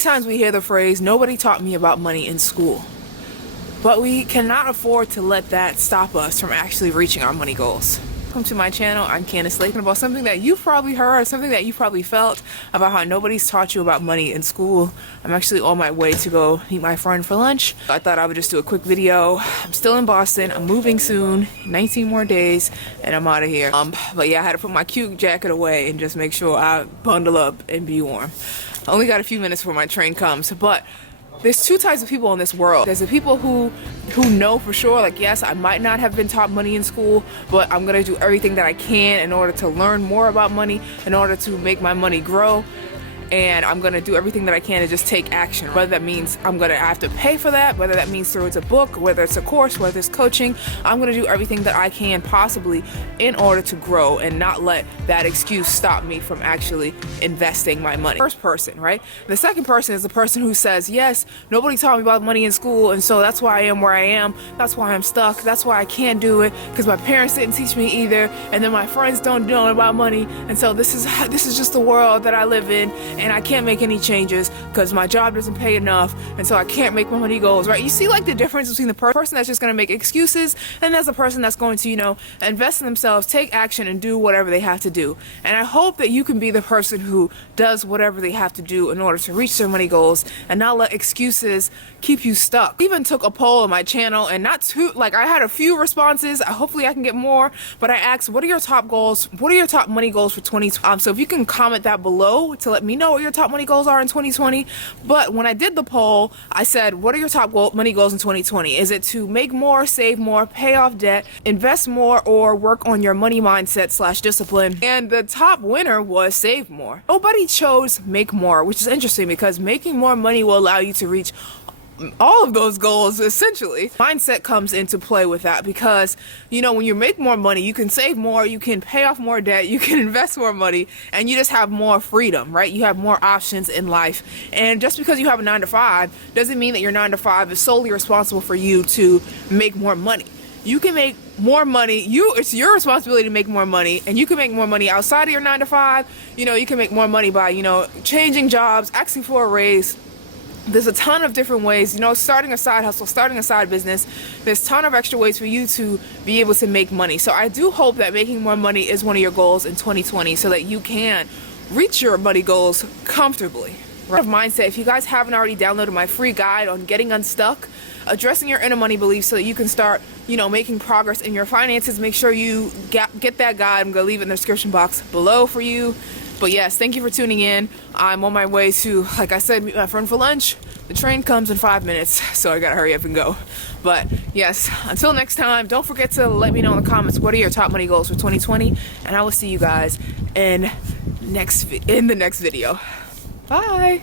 Sometimes we hear the phrase, nobody taught me about money in school. But we cannot afford to let that stop us from actually reaching our money goals. Welcome to my channel. I'm Candice, Latham, about something that you've probably heard, something that you probably felt about how nobody's taught you about money in school. I'm actually on my way to go meet my friend for lunch. I thought I would just do a quick video. I'm still in Boston. I'm moving soon, 19 more days, and I'm out of here. But yeah, I had to put my cute jacket away and just make sure I bundle up and be warm. I only got a few minutes before my train comes, but there's two types of people in this world. There's the people who know for sure, like, yes, I might not have been taught money in school, but I'm gonna do everything that I can in order to learn more about money, in order to make my money grow. And I'm gonna do everything that I can to just take action. Whether that means I'm gonna have to pay for that, whether that means through it's a book, whether it's a course, whether it's coaching, I'm gonna do everything that I can possibly in order to grow and not let that excuse stop me from actually investing my money. First person, right? The second person is the person who says, yes, nobody taught me about money in school, and so that's why I am where I am, that's why I'm stuck, that's why I can't do it, because my parents didn't teach me either, and then my friends don't know about money, and so this is just the world that I live in. And I can't make any changes because my job doesn't pay enough, and so I can't make my money goals, right? You see, like, the difference between the person that's just going to make excuses and there's a person that's going to, invest in themselves, take action, and do whatever they have to do. And I hope that you can be the person who does whatever they have to do in order to reach their money goals and not let excuses keep you stuck. I even took a poll on my channel, and not too, like, I had a few responses. Hopefully I can get more, but I asked, what are your top goals? What are your top money goals for 2020? So if you can comment that below to let me know what your top money goals are in 2020. But when I did the poll, I said, what are your top money goals in 2020? Is it to make more, save more, pay off debt, invest more, or work on your money mindset / discipline? And the top winner was save more. Nobody chose make more, which is interesting because making more money will allow you to reach all of those goals. Essentially, mindset comes into play with that, because when you make more money, you can save more, you can pay off more debt, you can invest more money, and you just have more freedom, right? You have more options in life. And just because you have a 9-to-5 doesn't mean that your 9-to-5 is solely responsible for you to make more money. You can make more money. It's your responsibility to make more money, and you can make more money outside of your 9-to-5. You can make more money by changing jobs, asking for a raise. There's a ton of different ways, starting a side hustle, starting a side business. There's a ton of extra ways for you to be able to make money. So I do hope that making more money is one of your goals in 2020 so that you can reach your money goals comfortably. Right? Mindset. If you guys haven't already downloaded my free guide on getting unstuck, addressing your inner money beliefs so that you can start, making progress in your finances, make sure you get that guide. I'm going to leave it in the description box below for you. But yes, thank you for tuning in. I'm on my way to, like I said, meet my friend for lunch. The train comes in 5 minutes, so I gotta hurry up and go. But yes, until next time, don't forget to let me know in the comments what are your top money goals for 2020, and I will see you guys in the next video. Bye.